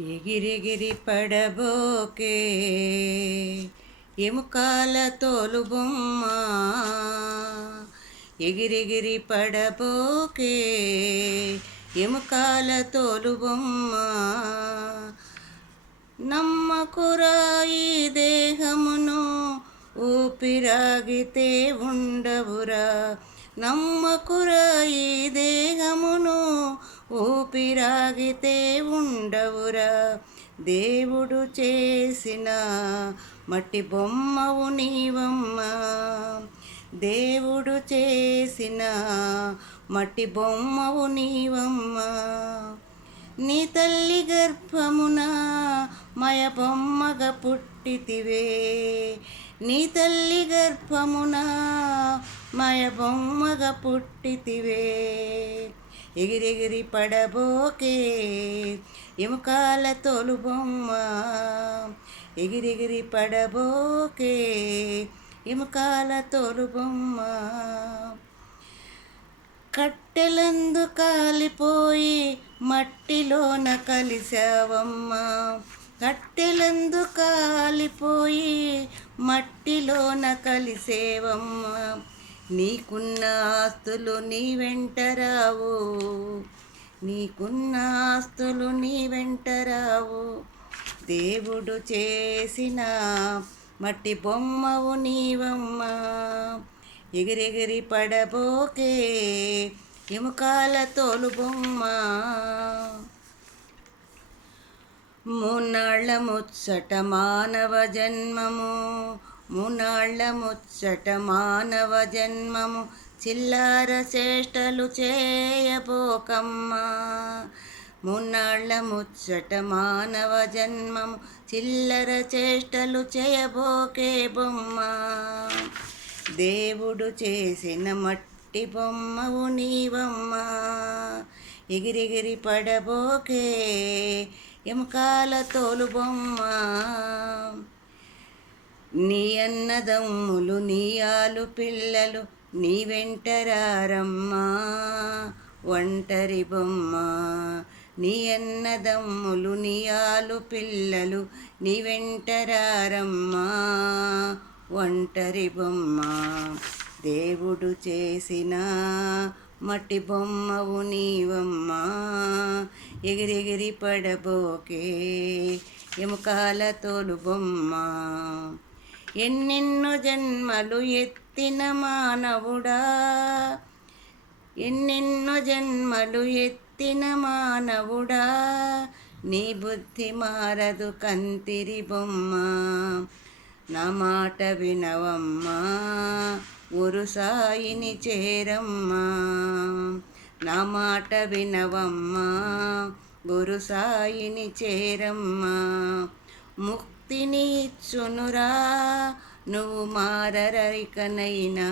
ఎగిరెగిరి పడబోకే ఎముకాల తోలుబొమ్మ, ఎగిరెగిరి పడబోకే ఎముకాల తోలుబొమ్మ. నమ్మకురా ఈ దేహమును, ఊపిరాగితే ఉండవురా. నమ్మకురా ఈ దేహమును, ఊపిరాగితే ఉండవురా. దేవుడు చేసిన మట్టి బొమ్మవు నీవమ్మ, దేవుడు చేసిన మట్టి బొమ్మవు నీవమ్మ. నీ తల్లి గర్భమున మయ బొమ్మగా పుట్టితివే, నీ తల్లి గర్భమున మయ బొమ్మగా పుట్టితివే. ఎగిరెగిరి పడబోకే ఎముకాల తోలుబొమ్మ, ఎగిరెగిరి పడబోకే ఎముకాల తోలుబొమ్మ. కట్టెలందు కాలిపోయి మట్టిలోన కలిసావమ్మ, కట్టెలందు కాలిపోయి మట్టిలోన కలిసేవమ్మ. నీకున్న ఆస్తులు నీ వెంటరావు, నీకున్న ఆస్తులు నీ వెంటరావు. దేవుడు చేసిన మట్టి బొమ్మవు నీవమ్మ, ఎగిరెగిరి పడబోకే ఎముకాల తోలుబొమ్మ. మూనాళ్ళ ముచ్చట మానవ జన్మము, మూనాళ్ళ ముచ్చట మానవ జన్మము. చిల్లర చేష్టలు చేయబోకమ్మా, మూనాళ్ళ ముచ్చట మానవ జన్మము. చిల్లర చేష్టలు చేయబోకే బొమ్మ, దేవుడు చేసిన మట్టి బొమ్మవు నీవమ్మ, ఎగిరెగిరి పడబోకే ఎముకాల తోలుబొమ్మ. నీ అన్నదమ్ములు నీ ఆలు పిల్లలు నీ వెంటరారమ్మా, ఒంటరి బొమ్మ. నీ అన్నదమ్ములు నీ ఆలు పిల్లలు నీ వెంటరారమ్మా, ఒంటరి బొమ్మ. దేవుడు చేసిన మట్టి బొమ్మవు నీవమ్మ, ఎగిరెగిరి పడబోకే ఎముకాల తోలుబొమ్మ. ఎన్నెన్నో జన్మలు ఎత్తిన మానవుడా, ఎన్నెన్నో జన్మలు ఎత్తిన మానవుడా. నీ బుద్ధి మారదు కంతిరి బొమ్మ, నా మాట వినవమ్మా గురు సాయిని చేరమ్మా. నా మాట వినవమ్మా గురు సాయిని చేరమ్మా. ముక్తిని ఇచ్చునురా నువ్వు మారరికనైనా,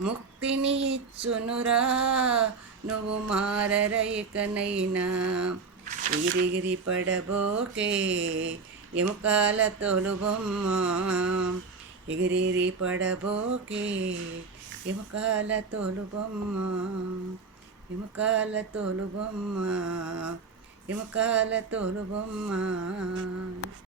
ముక్తిని ఇచ్చునురా నువ్వు మారరికనైనా. ఎగిరెగిరి పడబోకే ఎముకాల తోలుబొమ్మ, ఎగిరెగిరి పడబోకే ఎముకాల తోలుబొమ్మ, ఎముకాల తోలుబొమ్మ, ఎముకాల తోలుబొమ్మ.